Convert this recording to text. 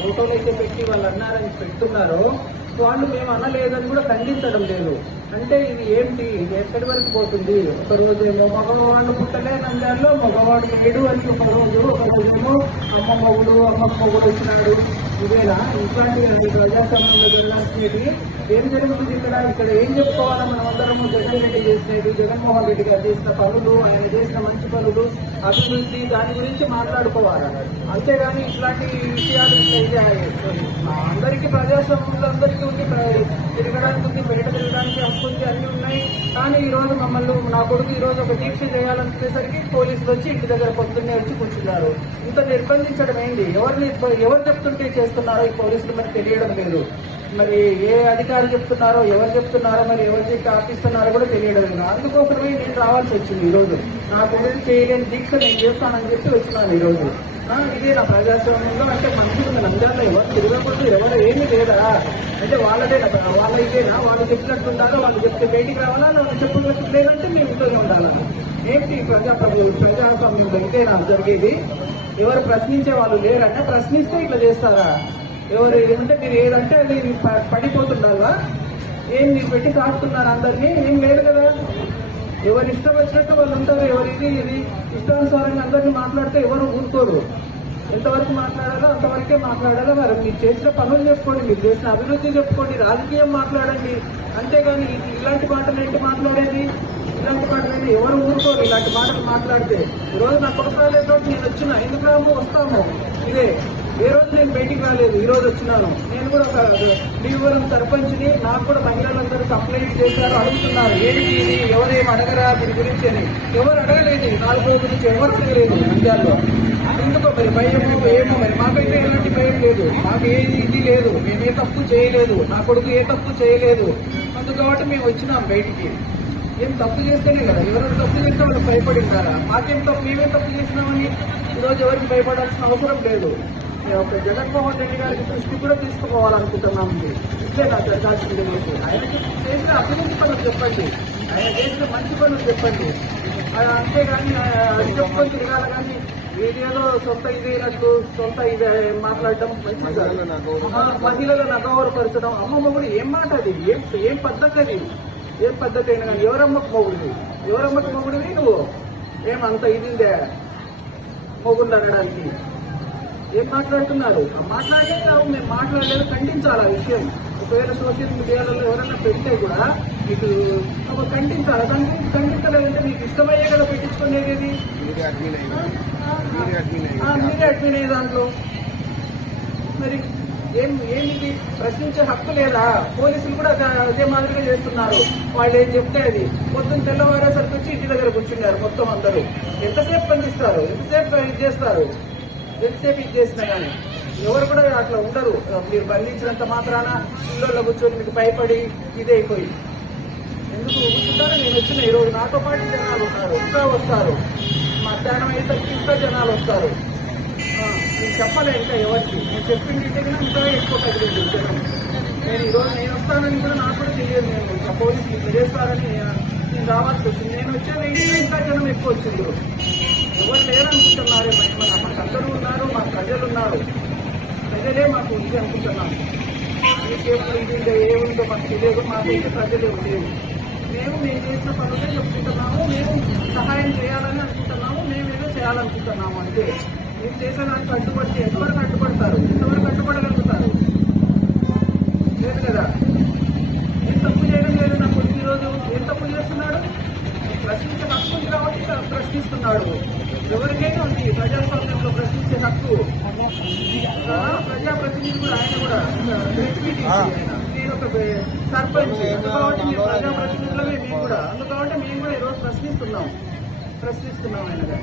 ఫోటోలు అయితే పెట్టి వాళ్ళు అన్నారని పెట్టున్నారు వాళ్ళు మేము అనలేదని కూడా ఖండించడం లేదు. అంటే ఇది ఏంటి? ఇది ఎక్కడి వరకు పోతుంది? ఒకరోజు ఏమో మగవాళ్ళు పుట్టలే నంద్యాలలో మగవాడు లేడు అని ఒక రోజు ఒక రోజు అమ్మ మొగుడు అమ్మ మొగుడు వచ్చినాడు. ఇదేనా ఇట్లాంటి ప్రజాస్వామ్యంలో వెళ్ళాల్సినవి ఏం జరుగుతుంది ఇక్కడ? ఇక్కడ ఏం చెప్పుకోవాలి మనం అందరము జగన్ రెడ్డి చేసినవి జగన్మోహన్ రెడ్డి గారు చేసిన పనులు ఆయన చేసిన మంచి పనులు అభివృద్ధి దాని గురించి మాట్లాడుకోవాలి. అంతేగాని ఇట్లాంటి విషయాలు అందరికీ ప్రజాస్వామ్యంలో అందరికీ ఉంది. తిరగడానికి ఉంది బయట తిరగడానికి హక్కు అన్నీ అన్ని ఉన్నాయి. కానీ ఈ రోజు మమ్మల్ని నా కొడుకు ఈ రోజు ఒక దీక్ష చేయాలనుకునేసరికి పోలీసులు వచ్చి ఇంటి దగ్గర పొద్దున్నే వచ్చి కూర్చున్నారు. ఇంత నిర్బంధించడం ఏంటి? ఎవరిని ఎవరు చెప్తుంటే చేస్తున్నారో ఈ పోలీసులు మరి తెలియడం లేదు. మరి ఏ అధికారులు చెప్తున్నారో ఎవరు చెప్తున్నారో మరి ఎవరు చెప్పి ఆపిస్తున్నారో కూడా తెలియడం లేదు. అందుకోసమే నేను రావాల్సి వచ్చింది ఈ రోజు నా కొడుకు చేయలేని దీక్ష నేను చేస్తానని చెప్పి వచ్చినాను ఈ రోజు ఇది నా ప్రజాస్వామ్యంలో అంటే మంచిగా ఉంది నంద్యాలలో ఎవరు తిరగకూడదు ఎవరు ఏమీ లేదా? అంటే వాళ్ళదే వాళ్ళ ఇదేనా? వాళ్ళు చెప్పినట్టు ఉండాలి వాళ్ళు చెప్తే బయటికి రావాలా? వాళ్ళు చెప్పినట్టు లేదంటే మేము ఇంట్లోనే ఉండాలి? ఏంటి ప్రజాప్రభు ప్రజాస్వామ్యంలో ఇదేనా జరిగేది? ఎవరు ప్రశ్నించే వాళ్ళు లేరంటే ప్రశ్నిస్తే ఇట్లా చేస్తారా? ఎవరు ఉంటే మీరు ఏదంటే అది ప- పడిపోతుండాలా? ఏం మీరు పెట్టి సాగుతున్నారు అందరినీ? ఏం లేదు కదా? ఎవరు ఇష్టం వచ్చినట్టు వాళ్ళు ఉంటారు ఎవరి ఇది ఇది ఇష్టానుసారంగా అందరినీ మాట్లాడితే ఎవరు ఊరుకోరు. ఎంతవరకు మాట్లాడాలో అంతవరకే మాట్లాడాలో. మరి మీరు చేసిన పనులు చెప్పుకోండి మీరు చేసిన అభివృద్ధి చెప్పుకోండి. రాజకీయం మాట్లాడండి. అంతేగాని ఇలాంటి మాటలు ఏంటి మాట్లాడేది? ఇలాంటి మాటలు ఏంటి? ఎవరు ఊరుకోరు ఇలాంటి మాటలు మాట్లాడితే. ఈ రోజు నా కుటుంబాలతో నేను వచ్చిన ఎందుకు రాము? వస్తాము. ఇదే. ఏ రోజు నేను బయటికి రాలేదు ఈ రోజు వచ్చినాను. నేను కూడా ఒక లీవరం సర్పంచ్ని నాకు కూడా మహిళలందరూ కంప్లైంట్ చేశారు అడుగుతున్నారు. ఏంటి ఇది? ఎవరేం అడగరా? దీని గురించి అని. ఎవరు అడగలేదు. నాలుగు రోజుల గురించి ఎవరు అడగలేదు నంద్యాలలో ఎందుకో మరి భయం ఏమో మరి. మాకైతే ఎలాంటి భయం లేదు. మాకు ఏ ఇది లేదు. మేము ఏ తప్పు చేయలేదు. నా కొడుకు ఏ తప్పు చేయలేదు. అందు కాబట్టి మేము వచ్చినాం బయటికి. ఏం తప్పు చేస్తేనే కదా. ఎవరైనా తప్పు చేస్తే వాళ్ళు భయపడి ఉంటారా? మాకేం తప్పు? మేమే తప్పు చేసినామని ఈరోజు ఎవరికి భయపడాల్సిన అవసరం లేదు. జగన్మోహన్ రెడ్డి గారికి దృష్టి కూడా తీసుకుపోవాలనుకుంటున్నాం ఇట్లే నా జరగాల్సింది మీకు ఆయన చేసిన అభివృద్ధి పనులు చెప్పండి. ఆయన చేసిన మంచి పనులు చెప్పండి. అంతేగాని చెప్పుకొని తిరగాలి కానీ ఏదేదో సొంత ఇదేనట్టు సొంత ఇదే మాట్లాడటం మంచిది మహిళలను అగౌరవపరచడం. అమ్మ మొగుడు ఏం మాట అది? ఏం ఏం పద్ధతి అది? ఏం పద్ధతి అయినా కానీ ఎవరమ్మకు మొగుడివి? ఎవరమ్మకు మొగుడివి నువ్వు? ఏం అంత ఇదిందే మొగుడు అనడానికి? ఏం మాట్లాడుతున్నారు? మాట్లాడే కావు మేము మాట్లాడలేదు ఖండించాలి ఆ విషయం? ఒకవేళ సోషల్ మీడియాలో ఎవరైనా పెడితే కూడా మీకు ఒక ఖండించాలి? దాని గురించి ఖండించలేదంటే మీకు ఇష్టమయ్యే కదా పెట్టించుకునేది. మీరే అడ్మిన్ అయ్యి దాంట్లో. మరి ఏం ఏమిటి ప్రశ్నించే హక్కు లేదా? పోలీసులు కూడా అదే- మాదిరిగా చేస్తున్నారు. వాళ్ళు ఏం చెప్తే అది. పొద్దున్న తెల్లవారేసరికి వచ్చి ఇంటి దగ్గర కూర్చున్నారు మొత్తం అందరూ. ఎంతసేపు పనిచేస్తారు? ఎంతసేపు ఇది చేస్తారు? ఎంతసేపు ఇది చేసినా కానీ ఎవరు కూడా అట్లా ఉండరు. మీరు బంధించినంత మాత్రాన ఇళ్ళల్లో కూర్చొని మీకు భయపడి ఇదైపోయి ఎందుకు? ఉంటారో నేను వచ్చిన ఈరోజు నాతో పాటు జనాలు ఉన్నారు ఇంకా వస్తారు. మధ్యాహ్నం అయ్యేసరికి ఇంకా జనాలు వస్తారు. నేను చెప్పలే ఇంకా ఎవరికి. నేను చెప్పింది దగ్గర ఇంకా ఎక్కువ తగిలింది జనం. నేను ఈరోజు నేను వస్తానని కూడా నాకు కూడా తెలియదు. నేను పోలీసులు తెలియస్తారని నేను రావాల్సి వచ్చింది. నేను వచ్చే వెంటనే ఇంకా జనం ఎక్కువ వచ్చింది ఎవరు లేరనుకుంటున్నారే మన మాకు అందరూ ఉన్నారు మా ప్రజలు ఉన్నారు. ప్రజలే మాకు ఉంది అనుకుంటున్నాను మీకేప్పుడు ఇది ఏముందో మాకు తెలియదు మాకైతే ప్రజలే ఉండేది మేము మేము చేసిన పనులే చెప్పుకుంటున్నాము మేము సహాయం చేయాలని అనుకుంటున్నాము మేము ఏదో చేయాలనుకుంటున్నాము అంతే. మేము చేసేదానికి అడ్డుపడితే ఎంతవరకు అడ్డుపడతారు? ఎంతవరకు అడ్డుపడగలుగుతారు? లేదు కదా? చేస్తున్నాడు. ప్రశ్నించే హక్కు ఉంది కాబట్టి ప్రశ్నిస్తున్నాడు. ఎవరికైనా ఉంది ప్రజాస్వామ్యంలో ప్రశ్నించే హక్కు. ఆ, ప్రజాప్రతినిధి కూడా ఆయన కూడా. నేను ఒక సర్పంచ్. మేము ప్రజాప్రతినిధులమే మేము కూడా. అందుకబట్టి మేము కూడా ఈరోజు ప్రశ్నిస్తున్నాం. ప్రశ్నిస్తున్నాం ఆయన.